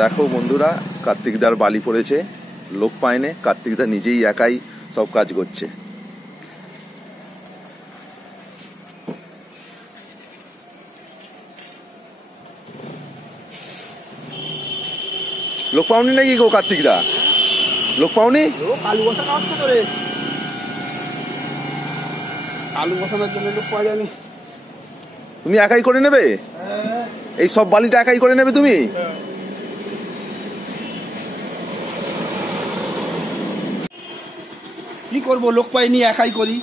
দেখো বন্ধুরা, কার্তিকদার বালি পড়েছে, লোক পায়নে, কার্তিকদা নিজেই একাই সব কাজ করছে। লোক পাওনি নাকি গো কার্তিকদা? লোক পাওনি? আলু বসানো হচ্ছে তো রে, আলু বসানোর জন্য লোক পাওয়া যায়নি। তুমি একাই করে নেবে এই সব বালিটা? একাই করে নেবে তুমি? কি করবো, লোক পাইনি, একাই করি।